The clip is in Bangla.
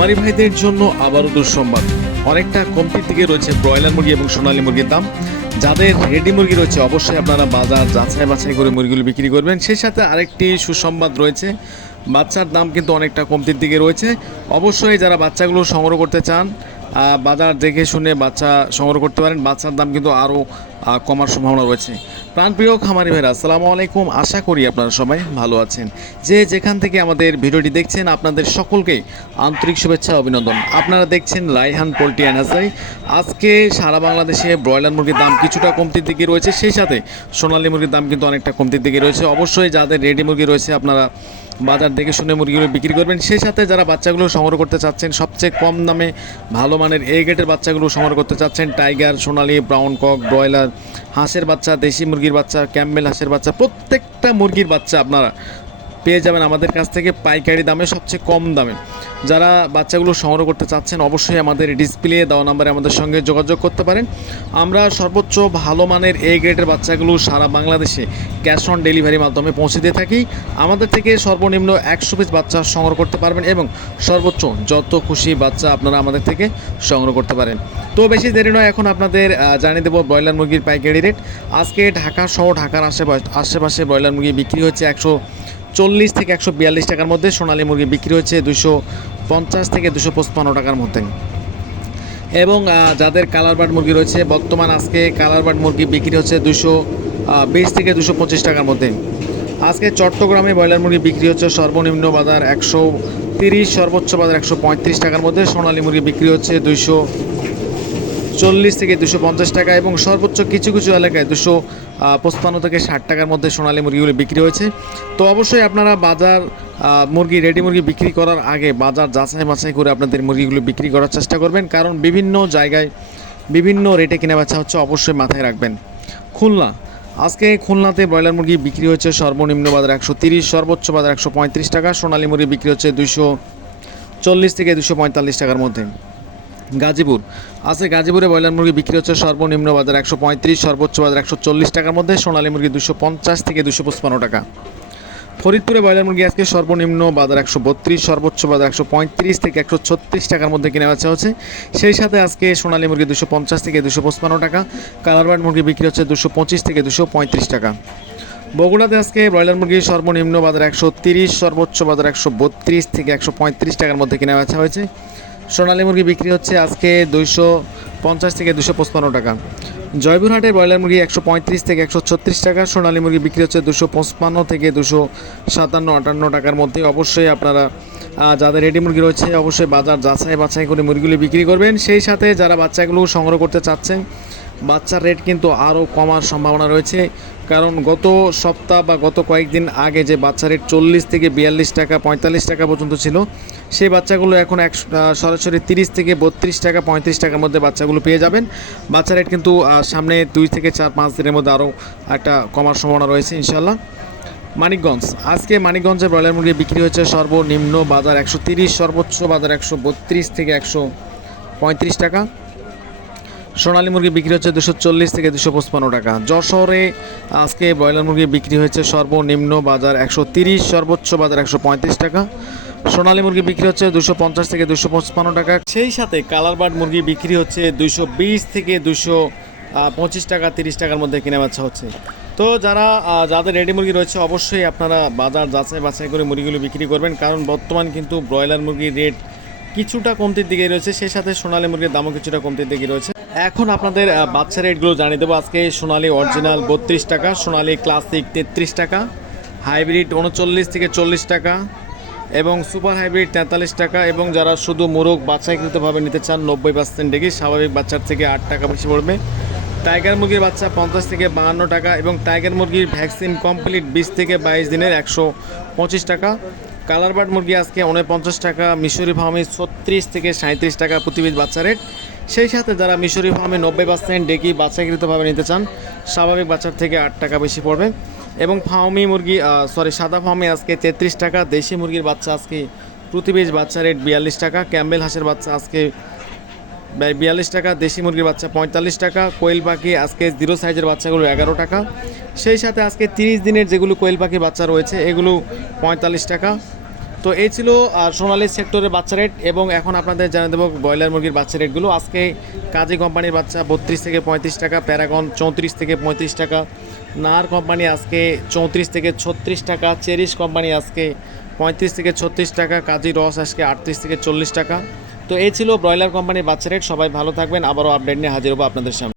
খামারি ভাইদের জন্য আবারও দুঃসংবাদ। অনেকটা কমতির দিকে রয়েছে ব্রয়লার মুরগি এবং সোনালী মুরগির দাম। যাদের রেডি মুরগি রয়েছে, অবশ্যই আপনারা বাজার যাচাই বাছাই করে মুরগিগুলো বিক্রি করবেন। সেই সাথে আরেকটি সুসংবাদ রয়েছে, বাচ্চার দাম কিন্তু অনেকটা কমতির দিকে রয়েছে। অবশ্যই যারা বাচ্চাগুলো সংগ্রহ করতে চান বাজার দেখে শুনে বাচ্চা সংগ্রহ করতে পারেন। বাচ্চার দাম কিন্তু আরও কমার সম্ভাবনা রয়েছে। প্রাণপ্রিয় খামারি ভাইরা, আসসালামু আলাইকুম। আশা করি আপনারা সবাই ভালো আছেন। যে যেখান থেকে আমাদের ভিডিওটি দেখছেন, আপনাদের সকলকেই আন্তরিক শুভেচ্ছা, অভিনন্দন। আপনারা দেখছেন রাইহান পোলট্রি অ্যানাসাই আজকে সারা বাংলাদেশে ব্রয়লার মুরগির দাম কিছুটা কমতির দিকে রয়েছে। সেই সাথে সোনালী মুরগির দাম কিন্তু অনেকটা কমতির দিকে রয়েছে। অবশ্যই যাদের রেডি মুরগি রয়েছে, আপনারা বাজার দেখে শুনে মুরগিগুলো বিক্রি করবেন। সেই সাথে যারা বাচ্চাগুলো সংগ্রহ করতে চাচ্ছেন, সবচেয়ে কম দামে ভালো মানের এ গেটের বাচ্চাগুলো সংগ্রহ করতে চাচ্ছেন, tiger, Sonali, brown cock, broiler, হাঁসের বাচ্চা, দেশি মুরগির বাচ্চা, ক্যাম্বেল হাঁসের বাচ্চা, প্রত্যেকটা মুরগির বাচ্চা আপনারা পেয়ে যাবেন আমাদের কাছ থেকে পাইকারি দামে সবচেয়ে কম দামে। যারা বাচ্চাগুলো সংগ্রহ করতে চাচ্ছেন, অবশ্যই আমাদের ডিসপ্লে দেওয়া নাম্বারে আমাদের সঙ্গে যোগাযোগ করতে পারেন। আমরা সর্বোচ্চ ভালো মানের এ গ্রেডের বাচ্চাগুলো সারা বাংলাদেশে ক্যাশ অন ডেলিভারির মাধ্যমে পৌঁছে দিয়ে থাকি। আমাদের থেকে সর্বনিম্ন একশো পিস বাচ্চা সংগ্রহ করতে পারবেন এবং সর্বোচ্চ যত খুশি বাচ্চা আপনারা আমাদের থেকে সংগ্রহ করতে পারেন। তো বেশি দেরি নয়, এখন আপনাদের জানিয়ে দেবো ব্রয়লার মুরগির পাইকারি রেট আজকে ঢাকা সহ ঢাকার আশেপাশে আশেপাশে ব্রয়লার মুরগি বিক্রি হচ্ছে একশো চল্লিশ থেকে একশো বিয়াল্লিশ টাকার মধ্যে সোনালী মুরগি বিক্রি হচ্ছে দুশো পঞ্চাশ থেকে দুশো পঁচপান্ন টাকার মধ্যে। এবং যাদের কালার বার্ড মুরগি রয়েছে, বর্তমান আজকে কালার বার্ড মুরগি বিক্রি হচ্ছে দুশো বিশ থেকে দুশো পঁচিশ টাকার মধ্যে। আজকে চট্টগ্রামে ব্রয়লার মুরগি বিক্রি হচ্ছে সর্বনিম্ন বাজার একশো তিরিশ, সর্বোচ্চ বাজার একশো পঁয়ত্রিশ টাকার মধ্যে। সোনালী মুরগি বিক্রি হচ্ছে দুশো চল্লিশ থেকে দুশো পঞ্চাশ টাকা এবং সর্বোচ্চ কিছু কিছু এলাকায় দুশো পঁচপান্ন থেকে ষাট টাকার মধ্যে সোনালী মুরগিগুলো বিক্রি হয়েছে। তো অবশ্যই আপনারা বাজার মুরগি, রেডি মুরগি বিক্রি করার আগে বাজার যাচাই বাছাই করে আপনাদের মুরগিগুলো বিক্রি করার চেষ্টা করবেন। কারণ বিভিন্ন জায়গায় বিভিন্ন রেটে কেনা বেচা হচ্ছে, অবশ্যই মাথায় রাখবেন। খুলনা, আজকে খুলনাতে ব্রয়লার মুরগি বিক্রি হচ্ছে সর্বনিম্ন বাজার একশো তিরিশ, সর্বোচ্চ বাজার একশো পঁয়ত্রিশ টাকা, সোনালী মুরগি বিক্রি হচ্ছে দুশো চল্লিশ থেকে দুশো পঁয়তাল্লিশ টাকার মধ্যে। গাজীপুর। আজকে গাজীপুরে ব্রয়লার মুরগি বিক্রি হচ্ছে সর্বনিম্ন বাজার একশো পঁয়ত্রিশ, সর্বোচ্চ বাজার একশো চল্লিশ টাকার মধ্যে, সোনালী মুরগি দুশো পঞ্চাশ থেকে দুশো পঁচপান্ন টাকা। ফরিদপুরে ব্রয়লার মুরগি আজকে সর্বনিম্ন বাজার একশো বত্রিশ, সর্বোচ্চ বাজার একশো পঁয়ত্রিশ থেকে একশো ছত্রিশ টাকার মধ্যে কিনে বেচা হচ্ছে। সেই সাথে আজকে সোনালী মুরগি দুশো পঞ্চাশ থেকে দুশো পঁচপান্ন টাকা কালারবার্ড মুরগি বিক্রি হচ্ছে দুশো পঁচিশ থেকে দুশো পঁয়ত্রিশ টাকা। বগুড়াতে আজকে ব্রয়লার মুরগির সর্বনিম্ন বাজার একশো তিরিশ, সর্বোচ্চ বাজার একশো বত্রিশ থেকে একশো পঁয়ত্রিশ টাকার মধ্যে কিনে বেচা হয়েছে। সোনালী মুরগি বিক্রি হচ্ছে আজকে দুইশো পঞ্চাশ থেকে দুশো পঁচপান্ন টাকা। জয়পুরহাটে ব্রয়লার মুরগি একশো পঁয়ত্রিশ থেকে একশো ছত্রিশ টাকা, সোনালী মুরগি বিক্রি হচ্ছে দুশো পঁচপান্ন থেকে দুশো সাতান্ন আটান্ন টাকার মধ্যে। অবশ্যই আপনারা যাদের রেডি মুরগি রয়েছে, অবশ্যই বাজার যাচাই বাছাই করে মুরগিগুলি বিক্রি করবেন। সেই সাথে যারা বাচ্চাগুলো সংগ্রহ করতে চাচ্ছেন বাচ্চার রেট কিন্তু আরও কমার সম্ভাবনা রয়েছে। কারণ গত সপ্তাহ বা গত কয়েকদিন আগে যে বাচ্চা রেট চল্লিশ থেকে বিয়াল্লিশ টাকা, পঁয়তাল্লিশ টাকা পর্যন্ত ছিল, সেই বাচ্চাগুলো এখন এক সরাসরি তিরিশ থেকে বত্রিশ টাকা, পঁয়ত্রিশ টাকার মধ্যে বাচ্চাগুলো পেয়ে যাবেন। বাচ্চা রেট কিন্তু সামনে দুই থেকে চার, পাঁচ দিনের মধ্যে আরও একটা কমার সম্ভাবনা রয়েছে ইনশাল্লাহ মানিকগঞ্জ, আজকে মানিকগঞ্জে ব্রয়লার মুরগি বিক্রি হচ্ছে সর্বনিম্ন বাজার একশো তিরিশ, সর্বোচ্চ বাজার একশো বত্রিশ থেকে একশো পঁয়ত্রিশ টাকা। সোনালী মুরগি বিক্রি হচ্ছে দুশো চল্লিশ থেকে দুশো পঁচপান্ন টাকা। যশোরে আজকে ব্রয়লার মুরগি বিক্রি হয়েছে সর্বনিম্ন বাজার একশো তিরিশ, সর্বোচ্চ বাজার একশো পঁয়ত্রিশ টাকা। সোনালী মুরগি বিক্রি হচ্ছে দুশো পঞ্চাশ থেকে দুশো পঁচপান্ন টাকা। সেই সাথে কালার বার্ড মুরগি বিক্রি হচ্ছে দুশো বিশ থেকে দুশো পঁচিশ টাকা, তিরিশ টাকার মধ্যে কেনা বেচা হচ্ছে। তো যারা যাদের রেডি মুরগি রয়েছে, অবশ্যই আপনারা বাজার যাচাই বাছাই করে মুরগিগুলো বিক্রি করবেন, কারণ বর্তমান কিন্তু ব্রয়লার মুরগির রেট কিছুটা কমতির দিকে রয়েছে, সেই সাথে সোনালী মুরগির দামও কিছুটা কমতির দিকে রয়েছে। এখন আপনাদের বাচ্চা রেটগুলো জানিয়ে দেবো। আজকে সোনালী অরিজিনাল বত্রিশ টাকা, সোনালী ক্লাসিক তেত্রিশ টাকা হাইব্রিড উনচল্লিশ থেকে চল্লিশ টাকা, এবং সুপার হাইব্রিড তেতাল্লিশ টাকা, এবং যারা শুধু মোরগ বাচ্চাকৃতভাবে নিতে চান, নব্বই পার্সেন্ট ডেকে স্বাভাবিক বাচ্চার থেকে আট টাকা বেশি পড়বে। টাইগার মুরগির বাচ্চা পঞ্চাশ থেকে বাহান্ন টাকা, এবং টাইগার মুরগির ভ্যাকসিন কমপ্লিট বিশ থেকে বাইশ দিনের একশো পঁচিশ টাকা। কালার বার্ড মুরগি আজকে উনপঞ্চাশ টাকা, মিশরি ফার্মে ছত্রিশ থেকে সাঁত্রিশ টাকা প্রতি পিস বাচ্চা রেট সেই সাথে যারা মিশরি ফার্মে নব্বই পার্সেন্ট ডেকি বাচ্চাকৃতভাবে নিতে চান, স্বাভাবিক বাচ্চার থেকে আট টাকা বেশি পড়বে। এবং ফার্মি মুরগি সরি সাদা ফার্মে আজকে তেত্রিশ টাকা, দেশি মুরগির বাচ্চা আজকে প্রতি পিস বাচ্চা রেট বিয়াল্লিশ টাকা, ক্যাম্বেল হাঁসের বাচ্চা আজকে বিয়াল্লিশ টাকা, দেশি মুরগির বাচ্চা পঁয়তাল্লিশ টাকা, কোয়েল পাখি আজকে জিরো সাইজের বাচ্চাগুলো এগারো টাকা। সেই সাথে আজকে তিরিশ দিনের যেগুলো কোয়েল পাখির বাচ্চা রয়েছে, এগুলো পঁয়তাল্লিশ টাকা। তো এই ছিল সোনালী সেক্টরের বাচ্চা রেট এবং এখন আপনাদের জানিয়ে দেবো ব্রয়লার মুরগির বাচ্চা রেটগুলো আজকে কাজী কোম্পানির বাচ্চা বত্রিশ থেকে পঁয়ত্রিশ টাকা, প্যারাগন চৌত্রিশ থেকে পঁয়ত্রিশ টাকা, নার কোম্পানি আজকে চৌত্রিশ থেকে ছত্রিশ টাকা, চেরিশ কোম্পানি আজকে পঁয়ত্রিশ থেকে ছত্রিশ টাকা, কাজী রস আজকে আটত্রিশ থেকে চল্লিশ টাকা। তো এই ছিল ব্রয়লার কোম্পানির বাচ্চা রেট সবাই ভালো থাকবেন, আবারও আপডেট নিয়ে হাজির হব আপনাদের সামনে।